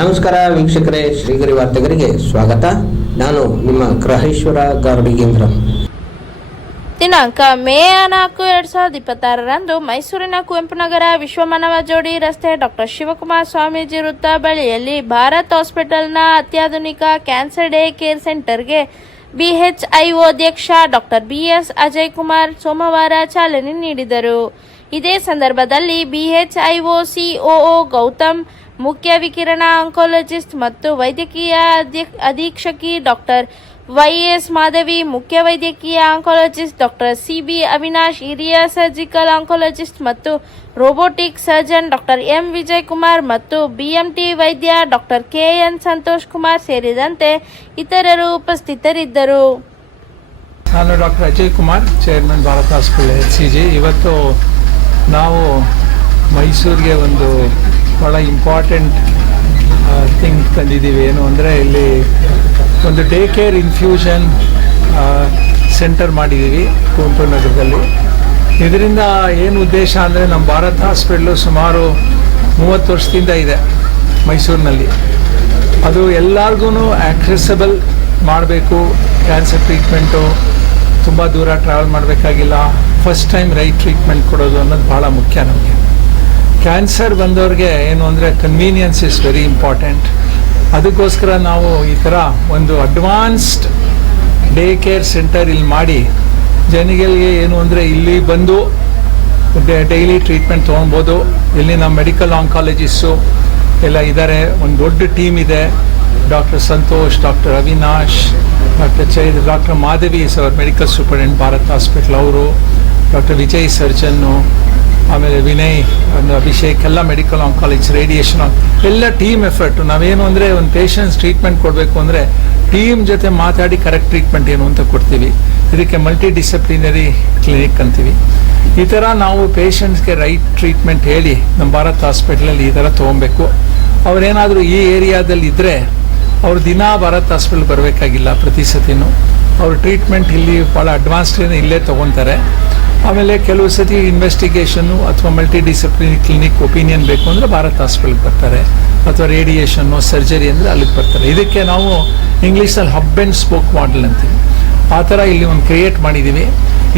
ನಮಸ್ಕಾರ ವೀಕ್ಷಕರೇ, ಶ್ರೀಗರಿ ವಾರ್ತೆಗರಿಗೆ ಸ್ವಾಗತ. ನಾನು ನಿಮ್ಮ ಗ್ರಹೇಶ್ವರ ಗಾರ್ಡಿಗೇಂದ್ರ. ದಿನಾಂಕ ಮೇ 4, 2026ರಂದು ಮೈಸೂರಿನ ಕುವೆಂಪುನಗರ ವಿಶ್ವಮಾನವ ಜೋಡಿ ರಸ್ತೆ ಡಾಕ್ಟರ್ ಶಿವಕುಮಾರ ಸ್ವಾಮೀಜಿ ವೃತ್ತ ಬಳಿಯಲ್ಲಿ ಭಾರತ್ ಹಾಸ್ಪಿಟಲ್ನ ಅತ್ಯಾಧುನಿಕ ಕ್ಯಾನ್ಸರ್ ಡೇ ಕೇರ್ ಸೆಂಟರ್ಗೆ BHIO ಅಧ್ಯಕ್ಷ ಡಾಕ್ಟರ್ BS ಅಜಯ್ ಕುಮಾರ್ ಸೋಮವಾರ ಚಾಲನೆ ನೀಡಿದರು. ಇದೇ ಸಂದರ್ಭದಲ್ಲಿ BHIO COO ಗೌತಮ್, ಮುಖ್ಯ ವಿಕಿರಣ ಆಂಕಾಲಜಿಸ್ಟ್ ಮತ್ತು ವೈದ್ಯಕೀಯ ಅಧೀಕ್ಷಕಿ ಡಾಕ್ಟರ್ YS ಮಾಧವಿ, ಮುಖ್ಯ ವೈದ್ಯಕೀಯ ಆಂಕಾಲಜಿಸ್ಟ್ ಡಾಕ್ಟರ್ CB ಅವಿನಾಶ್, ಹಿರಿಯ ಸರ್ಜಿಕಲ್ ಆಂಕಾಲಜಿಸ್ಟ್ ಮತ್ತು robotic surgeon doctor M Vijay Kumar ಮತ್ತು BMT ವೈದ್ಯ ಡಾಕ್ಟರ್ KN ಸಂತೋಷ್ ಕುಮಾರ್ ಸೇರಿದಂತೆ ಇತರರು ಉಪಸ್ಥಿತರಿದ್ದರು. ನಾನು doctor Ajay Kumar, chairman Bharat hospital HCG. ಇವತ್ತು ನಾವು ಮೈಸೂರಿಗೆ ಒಂದು ಭಾಳ ಇಂಪಾರ್ಟೆಂಟ್ ಥಿಂಗ್ ತಂದಿದ್ದೀವಿ. ಏನು ಅಂದರೆ ಇಲ್ಲಿ ಒಂದು ಡೇ ಕೇರ್ ಇನ್ಫ್ಯೂಷನ್ ಸೆಂಟರ್ ಮಾಡಿದ್ದೀವಿ ಕುವೆಂಪು ನಗರದಲ್ಲಿ. ಇದರಿಂದ ಏನು ಉದ್ದೇಶ ಅಂದರೆ, ನಮ್ಮ ಭಾರತ್ ಹಾಸ್ಪಿಟ್ಲು ಸುಮಾರು 30 ವರ್ಷದಿಂದ ಇದೆ ಮೈಸೂರಿನಲ್ಲಿ. ಅದು ಎಲ್ಲರಿಗೂ ಆಕ್ಸೆಸಬಲ್ ಮಾಡಬೇಕು. ಕ್ಯಾನ್ಸರ್ ಟ್ರೀಟ್ಮೆಂಟು ತುಂಬ ದೂರ ಟ್ರಾವೆಲ್ ಮಾಡಬೇಕಾಗಿಲ್ಲ. ಫಸ್ಟ್ ಟೈಮ್ ರೈಟ್ ಟ್ರೀಟ್ಮೆಂಟ್ ಕೊಡೋದು ಅನ್ನೋದು ಭಾಳ ಮುಖ್ಯ ನಮಗೆ. ಕ್ಯಾನ್ಸರ್ ಬಂದವ್ರಿಗೆ ಏನು ಅಂದರೆ ಕನ್ವೀನಿಯನ್ಸ್ ಇಸ್ ವೆರಿ ಇಂಪಾರ್ಟೆಂಟ್. ಅದಕ್ಕೋಸ್ಕರ ನಾವು ಈ ಥರ ಒಂದು ಅಡ್ವಾನ್ಸ್ಡ್ ಡೇ ಕೇರ್ ಸೆಂಟರ್ ಇಲ್ಲಿ ಮಾಡಿ ಜನಗಳಿಗೆ ಏನು ಅಂದರೆ ಇಲ್ಲಿ ಬಂದು ಡೈಲಿ ಟ್ರೀಟ್ಮೆಂಟ್ ತೊಗೊಳ್ಬೋದು. ಇಲ್ಲಿ ನಮ್ಮ ಮೆಡಿಕಲ್ ಆಂಕಾಲಜಿಸ್ಟು ಎಲ್ಲ ಇದ್ದಾರೆ. ಒಂದು ದೊಡ್ಡ ಟೀಮ್ ಇದೆ. Doctor Santosh, doctor Avinash, doctor Madhavi ಅವರ್ ಮೆಡಿಕಲ್ ಸೂಪರಿಂಟೆಂಡೆಂಟ್ ಭಾರತ್ ಹಾಸ್ಪಿಟಲ್ ಅವರು, ಡಾಕ್ಟರ್ ವಿಜಯ್ ಸರ್ಜನ್ನು, ಆಮೇಲೆ ವಿನಯ್, ಒಂದು ಅಭಿಷೇಕ್, ಎಲ್ಲ ಮೆಡಿಕಲ್ ಆಂಕಾಲಜಿ, ರೇಡಿಯೇಷನ್, ಎಲ್ಲ ಟೀಮ್ ಎಫರ್ಟು. ನಾವೇನು ಅಂದರೆ ಒಂದು ಪೇಷಂಟ್ಸ್ ಟ್ರೀಟ್ಮೆಂಟ್ ಕೊಡಬೇಕು ಅಂದರೆ ಟೀಮ್ ಜೊತೆ ಮಾತಾಡಿ ಕರೆಕ್ಟ್ ಟ್ರೀಟ್ಮೆಂಟ್ ಏನು ಅಂತ ಕೊಡ್ತೀವಿ. ಇದಕ್ಕೆ ಮಲ್ಟಿ ಡಿಸಿಪ್ಲಿನರಿ ಕ್ಲಿನಿಕ್ ಅಂತೀವಿ. ಈ ಥರ ನಾವು ಪೇಷಂಟ್ಸ್ಗೆ ರೈಟ್ ಟ್ರೀಟ್ಮೆಂಟ್ ಹೇಳಿ ನಮ್ಮ ಭಾರತ್ ಹಾಸ್ಪಿಟ್ಲಲ್ಲಿ ಈ ಥರ ತೊಗೊಬೇಕು. ಅವರೇನಾದರೂ ಈ ಏರಿಯಾದಲ್ಲಿ ಇದ್ದರೆ ಅವರು ದಿನ ಭಾರತ್ ಹಾಸ್ಪಿಟಲ್ ಬರಬೇಕಾಗಿಲ್ಲ. ಪ್ರತಿ ಸತಿನೂ ಅವ್ರ ಟ್ರೀಟ್ಮೆಂಟ್ ಇಲ್ಲಿ ಭಾಳ ಅಡ್ವಾನ್ಸ್ಡ್ ಇಲ್ಲೇ ತೊಗೊತಾರೆ. ಆಮೇಲೆ ಕೆಲವು ಸತಿ ಇನ್ವೆಸ್ಟಿಗೇಷನ್ನು ಅಥವಾ ಮಲ್ಟಿ ಡಿಸಿಪ್ಲಿನರಿ ಕ್ಲಿನಿಕ್ ಒಪಿನಿಯನ್ ಬೇಕು ಅಂದರೆ ಭಾರತ್ ಹಾಸ್ಪಿಟಲ್ಗೆ ಬರ್ತಾರೆ, ಅಥವಾ ರೇಡಿಯೇಷನ್ನು, ಸರ್ಜರಿ ಅಂದರೆ ಅಲ್ಲಿಗೆ ಬರ್ತಾರೆ. ಇದಕ್ಕೆ ನಾವು ಇಂಗ್ಲೀಷಲ್ಲಿ ಹಬ್ ಆ್ಯಂಡ್ ಸ್ಪೋಕ್ ಮಾಡೆಲ್ ಅಂತೀವಿ. ಆ ಥರ ಇಲ್ಲಿ ಒಂದು ಕ್ರಿಯೇಟ್ ಮಾಡಿದ್ದೀವಿ.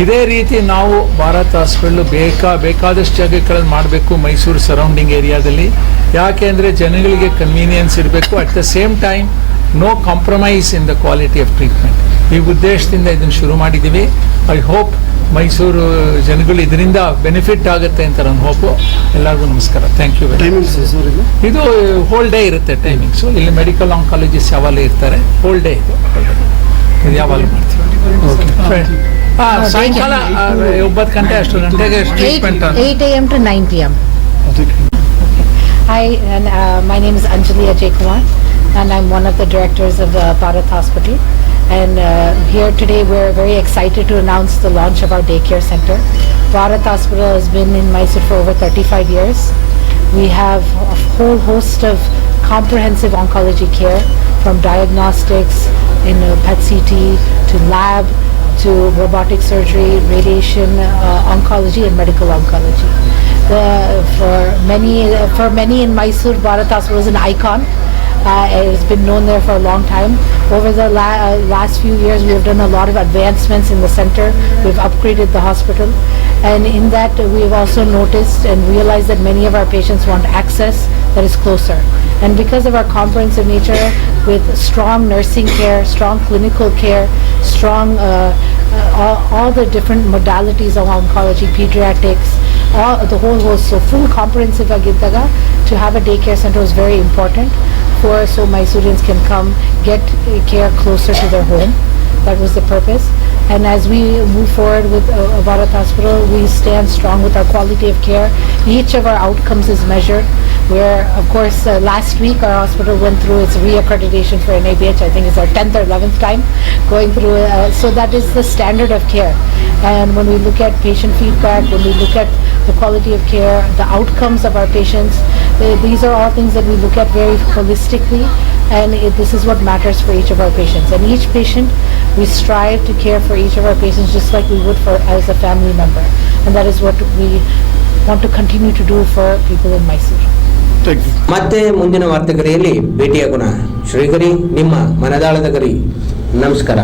ಇದೇ ರೀತಿ ನಾವು ಭಾರತ್ ಹಾಸ್ಪಿಟ್ಲು ಬೇಕಾದಷ್ಟು ಜಾಗಗಳಲ್ಲಿ ಮಾಡಬೇಕು ಮೈಸೂರು ಸರೌಂಡಿಂಗ್ ಏರಿಯಾದಲ್ಲಿ. ಯಾಕೆ ಅಂದರೆ ಜನಗಳಿಗೆ ಕನ್ವೀನಿಯನ್ಸ್ ಇರಬೇಕು. At the same time no compromise in the quality of treatment. ಈ ಉದ್ದೇಶದಿಂದ ಇದನ್ನು ಶುರು ಮಾಡಿದ್ದೀವಿ. ಐ ಹೋಪ್ ಮೈಸೂರು ಜನಗಳು ಇದರಿಂದ ಬೆನಿಫಿಟ್ ಆಗುತ್ತೆ ಅಂತ ನಾನು ಹೋಪು. ಎಲ್ಲರಿಗೂ ನಮಸ್ಕಾರ. Thank you very much. ಇದು ಹೋಲ್ ಡೇ ಇರುತ್ತೆ ಟೈಮಿಂಗ್ಸು. ಇಲ್ಲಿ ಮೆಡಿಕಲ್ ಆಂಕಾಲಜಿಸ್ಟ್ ಯಾವಾಗಲೂ ಇರ್ತಾರೆ. ಹೋಲ್ ಡೇ ಇದು ಯಾವಾಗಲೂ ಮಾಡ್ತೀವಿ. ಸಾಯಂಕಾಲ 9 ಗಂಟೆ 10 ಗಂಟೆಗೆ treatment. 8 AM to 9 PM. Hi, and my name is Anjali Ajay Kumar, and I'm one of the directors of the Bharat Hospital. And here today we're very excited to announce the launch of our daycare center. Bharat Hospital has been in Mysore for over 35 years. We have a whole host of comprehensive oncology care, from diagnostics, PET CT, to lab, to robotic surgery, radiation oncology, and medical oncology. For many in Mysore, Bharat Hospital is an icon. It has been known there for a long time. Over the last few years, we have done a lot of advancements in the center. We've upgraded the hospital, and in that we have also noticed and realized that many of our patients want access that is closer. And because of our comprehensive nature, with strong nursing care, strong clinical care, strong all the different modalities of oncology, pediatrics, the whole host, so full comprehensive agitaga, to have a daycare center is very important so Mysoreans can come get care closer to their home. That was the purpose. And as we move forward with Bharat Hospital, we stand strong with our quality of care. Each of our outcomes is measured. Where, of course, last week our hospital went through its reaccreditation for NABH. I think it's our 10th or 11th time going through. So that is the standard of care. And when we look at patient feedback, when we look at the quality of care, the outcomes of our patients, these are all things that we look at very holistically. And this is what matters for each of our patients. And each patient, we strive to care for each of our patients just like we would for as a family member. And that is what we want to continue to do for people in Mysore. Thank you. ಮತ್ತೆ ಮುಂದಿನ ವಾರ್ತೆಗರಿಯಲ್ಲಿ ಭೇಟಿಯಾಗೋಣ. ಶ್ರೀಗರಿ ನಿಮ್ಮ ಮನದಾಳದ ಗರಿ. ನಮಸ್ಕಾರ.